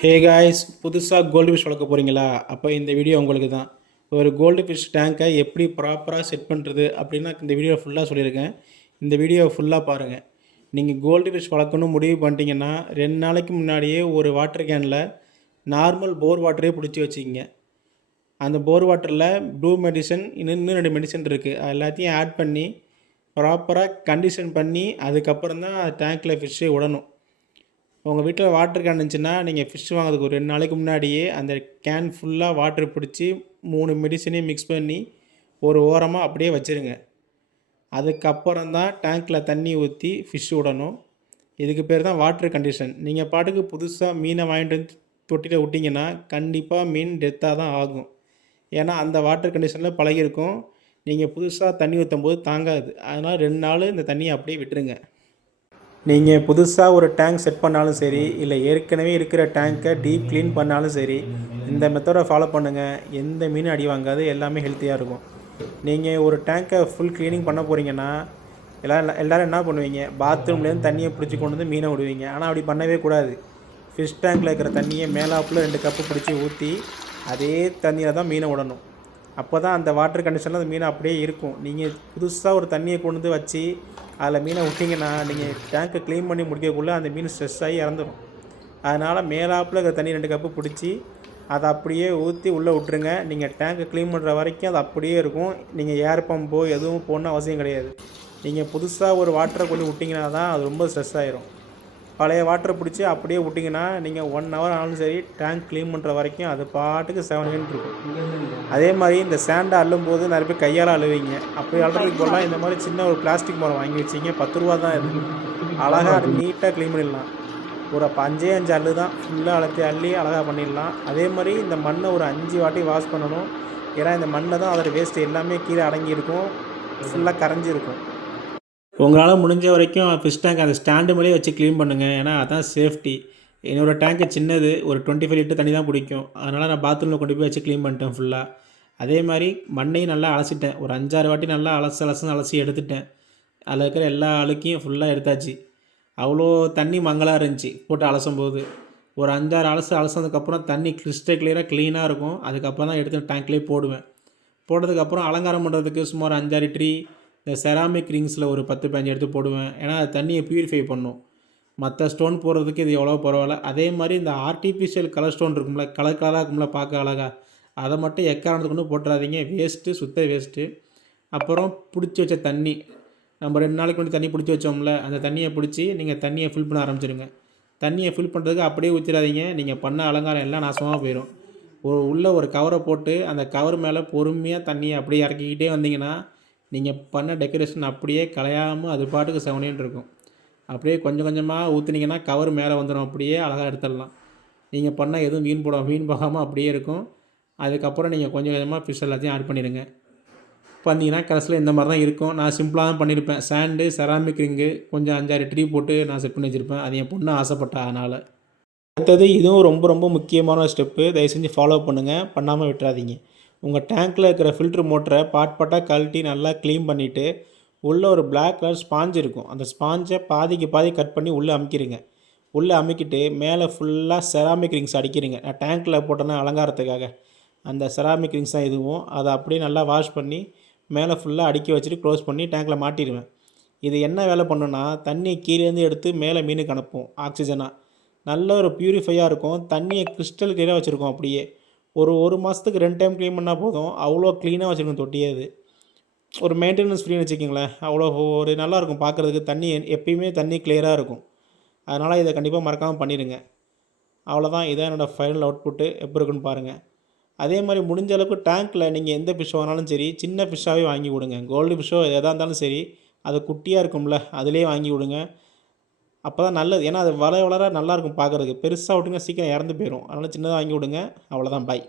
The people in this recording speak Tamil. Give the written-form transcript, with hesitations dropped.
ஹே காய்ஸ், புதுசாக கோல்டு ஃபிஷ் வளர்க்க போகிறீங்களா? அப்போ இந்த வீடியோ உங்களுக்கு தான். ஒரு கோல்டு ஃபிஷ் டேங்கை எப்படி ப்ராப்பராக செட் பண்ணுறது அப்படின்னா இந்த வீடியோ ஃபுல்லாக சொல்லியிருக்கேன். இந்த வீடியோவை ஃபுல்லாக பாருங்கள். நீங்கள் கோல்டு ஃபிஷ் வளர்க்கணும் முடிவு பண்ணிட்டீங்கன்னா 2 நாளைக்கு முன்னாடியே ஒரு வாட்டர் கேனில் நார்மல் போர் வாட்டரே பிடிச்சி வச்சுக்கிங்க. அந்த போர் வாட்டரில் ப்ளூ மெடிசன் இன்னும் 2 மெடிசன் இருக்குது. அது எல்லாத்தையும் ஆட் பண்ணி ப்ராப்பராக கண்டிஷன் பண்ணி அதுக்கப்புறம் தான் டேங்க்கில் ஃபிஷ்ஷே விடணும். உங்கள் வீட்டில் வாட்டர் கேன் இருந்துச்சுன்னா நீங்கள் ஃபிஷ் வாங்குறதுக்கு ஒரு 2 நாளைக்கு முன்னாடியே அந்த கேன் ஃபுல்லாக வாட்டர் பிடிச்சி 3 மெடிசனையும் மிக்ஸ் பண்ணி ஒரு ஓரமாக அப்படியே வச்சுருங்க. அதுக்கப்புறம் தான் டேங்க்கில் தண்ணி ஊற்றி ஃபிஷ் விடணும். இதுக்கு பேர் தான் வாட்டர் கண்டிஷன். நீங்கள் பாட்டுக்கு புதுசாக மீனை வாங்கிட்டு வந்து தொட்டியில் விட்டிங்கன்னா கண்டிப்பாக மீன் டெத்தாக தான் ஆகும். ஏன்னா அந்த வாட்டர் கண்டிஷனில் பழகிருக்கும். நீங்கள் புதுசாக தண்ணி ஊற்றும் போது தாங்காது. அதனால் 2 நாள் இந்த தண்ணியை அப்படியே விட்டுருங்க. நீங்கள் புதுசாக ஒரு டேங்க் செட் பண்ணாலும் சரி, இல்லை ஏற்கனவே இருக்கிற டேங்க்கை டீப் க்ளீன் பண்ணாலும் சரி, இந்த மெத்தடை ஃபாலோ பண்ணுங்கள். எந்த மீனும் அடி வாங்காது, எல்லாமே ஹெல்த்தியாக இருக்கும். நீங்கள் ஒரு டேங்க்கை ஃபுல் க்ளீனிங் பண்ண போகிறீங்கன்னா எல்லோரும் என்ன பண்ணுவீங்க? பாத்ரூம்லேருந்து தண்ணியை பிடிச்சி கொண்டு வந்து மீனை விடுவீங்க. ஆனால் அப்படி பண்ணவே கூடாது. ஃபிஷ் டேங்க்கில் இருக்கிற தண்ணியை மேலாப்பில் 2 கப்பு பிடிச்சி ஊற்றி அதே தண்ணியில் தான் மீனை விடணும். அப்போ தான் அந்த வாட்டர் கண்டிஷனில் அந்த மீனை அப்படியே இருக்கும். நீங்கள் புதுசாக ஒரு தண்ணியை கொண்டு வந்து வச்சு அதில் மீனை விட்டிங்கன்னா நீங்கள் டேங்க்கை க்ளீன் பண்ணி முடிக்கக்குள்ளே அந்த மீன் ஸ்ட்ரெஸ் ஆகி இறந்துடும். அதனால் மேலாப்பில் இருக்கிற தண்ணி 2 கப்பு பிடிச்சி அதை அப்படியே ஊற்றி உள்ளே விட்ருங்க. நீங்கள் டேங்க்கை க்ளீன் பண்ணுற வரைக்கும் அது அப்படியே இருக்கும். நீங்கள் ஏர் பம்போ எதுவும் போடணும் அவசியம் கிடையாது. நீங்கள் புதுசாக ஒரு வாட்டரை கொண்டு விட்டிங்கன்னா தான் அது ரொம்ப ஸ்ட்ரெஸ் ஆகிரும். பழைய வாட்டரை பிடிச்சி அப்படியே விட்டிங்கன்னா நீங்கள் 1 ஹவர் ஆனாலும் சரி டேங்க் க்ளீன் பண்ணுற வரைக்கும் அது பாட்டுக்கு 7 மினிட் இருக்கும். அதே மாதிரி இந்த சேண்டை அள்ளும்போது நிறைய பேர் கையால் அழுவீங்க. அப்படி அழுறதுக்கு போடலாம் இந்த மாதிரி சின்ன ஒரு பிளாஸ்டிக் மரம் வாங்கி வச்சிங்க. 10 ரூபா தான் இருக்குது. அழகாக நீட்டாக க்ளீன் பண்ணிடலாம். ஒரு 5 அள்ளு தான் ஃபுல்லாக அள்ளி அழகாக பண்ணிடலாம். அதே மாதிரி இந்த மண்ணை ஒரு 5 வாட்டி வாஷ் பண்ணணும். ஏன்னா இந்த மண்ணில் தான் அதோடய வேஸ்ட்டு எல்லாமே கீழே அடங்கியிருக்கும், ஃபுல்லாக கரைஞ்சிருக்கும். உங்களால் முடிஞ்ச வரைக்கும் ஃபிஷ் டேங்க் அந்த ஸ்டாண்டு மேலேயே வச்சு க்ளீன் பண்ணுங்கள். ஏன்னா அதான் சேஃப்டி. என்னோடய டேங்க்கு சின்னது, ஒரு 25 லிட்டர் தண்ணி தான் பிடிக்கும். அதனால் நான் பாத்ரூமில் கொண்டு போய் வச்சு க்ளீன் பண்ணிட்டேன் ஃபுல்லாக. அதே மாதிரி மண்ணையும் நல்லா அலசிட்டேன். ஒரு 5-6 வாட்டி நல்லா அலசி எடுத்துட்டேன். அதில் இருக்கிற எல்லா அழுக்கையும் ஃபுல்லாக எடுத்தாச்சு. அவ்வளோ தண்ணி மங்கலாக இருந்துச்சு போட்டு அலசும்போது. ஒரு 5-6 அலசினதுக்கப்புறம் தண்ணி கிறிஸ்டல் க்ளீனாக இருக்கும். அதுக்கப்புறம் தான் எடுத்து டேங்க்லேயே போடுவேன். போட்டதுக்கப்புறம் அலங்காரம் பண்ணுறதுக்கு சுமார் 5-6 ட்ரீ இந்த செராமிக் ரிங்ஸில் ஒரு 10-15 எடுத்து போடுவேன். ஏன்னா அது தண்ணியை ப்யூரிஃபை பண்ணும். மற்ற ஸ்டோன் போடுறதுக்கு இது எவ்வளோ பரவாயில்ல. அதே மாதிரி இந்த ஆர்டிஃபிஷியல் கலர் ஸ்டோன் இருக்கும்ல, கலர் கலராக இருக்கும்ல பார்க்க அழகாக, அதை மட்டும் எக்காரணத்துக்கு கொண்டு போட்டுறாதீங்க. வேஸ்ட்டு, சுத்த வேஸ்ட்டு. அப்புறம் பிடிச்சி வச்ச தண்ணி, நம்ம 2 நாளைக்கு முன்னாடி தண்ணி பிடிச்சி வச்சோம்ல, அந்த தண்ணியை பிடிச்சி நீங்கள் தண்ணியை ஃபில் பண்ண ஆரம்பிச்சிடுங்க. தண்ணியை ஃபில் பண்ணுறதுக்கு அப்படியே ஊற்றிடாதீங்க. நீங்கள் பண்ண அலங்காரம் எல்லாம் நாசமாக போயிடும். உள்ளே ஒரு கவரை போட்டு அந்த கவர் மேலே பொறுமையாக தண்ணியை அப்படியே இறக்கிக்கிட்டே வந்தீங்கன்னா நீங்கள் பண்ண டெக்கரேஷன் அப்படியே கலையாமல் அது பாட்டுக்கு செவனேன்னு இருக்கும். அப்படியே கொஞ்சம் கொஞ்சமாக ஊற்றுனீங்கன்னா கவர் மேலே வந்துடும். அப்படியே அழகாக எடுத்துடலாம். நீங்கள் பண்ணால் எதுவும் வீண் போகாமல் அப்படியே இருக்கும். அதுக்கப்புறம் நீங்கள் கொஞ்சம் கொஞ்சமாக ஃபிஷ் எல்லாத்தையும் ஆட் பண்ணிடுங்க. பண்ணிங்கன்னா கடைசியில் இந்த மாதிரி தான் இருக்கும். நான் சிம்பிளாக தான் பண்ணியிருப்பேன். சாண்டு, செராமிக் ரிங்கு, கொஞ்சம் 5-6 ட்ரீ போட்டு நான் செட் பண்ணி வச்சுருப்பேன். அது என் பொண்ணு ஆசைப்பட்டா. அதனால் அடுத்தது இதுவும் ரொம்ப ரொம்ப முக்கியமான ஸ்டெப்பு. தயவு செஞ்சு ஃபாலோ பண்ணுங்கள். பண்ணாமல் விட்டுறாதீங்க. உங்கள் டேங்க்கில் இருக்கிற ஃபில்ட்ரு மோட்டரை பாட்டாக கழட்டி நல்லா க்ளீன் பண்ணிவிட்டு உள்ளே ஒரு பிளாக் கலர் ஸ்பாஞ்ச் இருக்கும். அந்த ஸ்பாஞ்சை பாதிக்கு பாதி கட் பண்ணி உள்ளே அமுக்கிடுங்க. உள்ளே அமுக்கிட்டு மேலே ஃபுல்லாக செராமிக் ரிங்ஸ் அடிக்கிறீங்க. நான் டேங்க்கில் போட்டேன்னா அலங்காரத்துக்காக அந்த செராமிக் ரிங்ஸ் தான் இதுவும். அதை அப்படியே நல்லா வாஷ் பண்ணி மேலே ஃபுல்லாக அடுக்கி வச்சுட்டு க்ளோஸ் பண்ணி டேங்க்கில் மாட்டிடுவேன். இது என்ன வேலை பண்ணுன்னா தண்ணியை கீழேருந்து எடுத்து மேலே மீனுக்கு அனுப்பும் ஆக்சிஜனாக. நல்ல ஒரு ப்யூரிஃபையாக இருக்கும். தண்ணியை கிறிஸ்டல் கிளியராக வச்சுருக்கோம். அப்படியே ஒரு மாதத்துக்கு 2 டைம் க்ளீன் பண்ணால் போதும். அவ்வளோ க்ளீனாக வச்சுருக்கோம் தொட்டியே. அது ஒரு மெயின்டெனன்ஸ் ஃப்ரீன்னு வச்சுக்கிங்களேன். அவ்வளோ ஒரு நல்லாயிருக்கும் பார்க்குறதுக்கு. தண்ணி எப்பயுமே தண்ணி கிளியராக இருக்கும். அதனால் இதை கண்டிப்பாக மறக்காமல் பண்ணிடுங்க. அவ்வளோதான். இதான் என்னோடய ஃபைனல் அவுட்புட்டு. எப்படி இருக்குன்னு பாருங்கள். அதே மாதிரி முடிஞ்ச அளவுக்கு டேங்க்கில் நீங்கள் எந்த ஃபிஷ் வாங்கினாலும் சரி சின்ன ஃபிஷ்ஷாகவே வாங்கி விடுங்க. கோல்டு ஃபிஷ்ஷோ எதாக இருந்தாலும் சரி அது குட்டியாக இருக்கும்ல அதிலே வாங்கி விடுங்க. அப்போ தான் நல்லது. ஏன்னா அது வளர நல்லாயிருக்கும் பார்க்குறதுக்கு. பெருசாக விட்டுங்க சீக்கிரம் இறந்து போயிடும். அதனால் சின்னதாக வாங்கி விடுங்க. அவ்வளோதான். பாய்.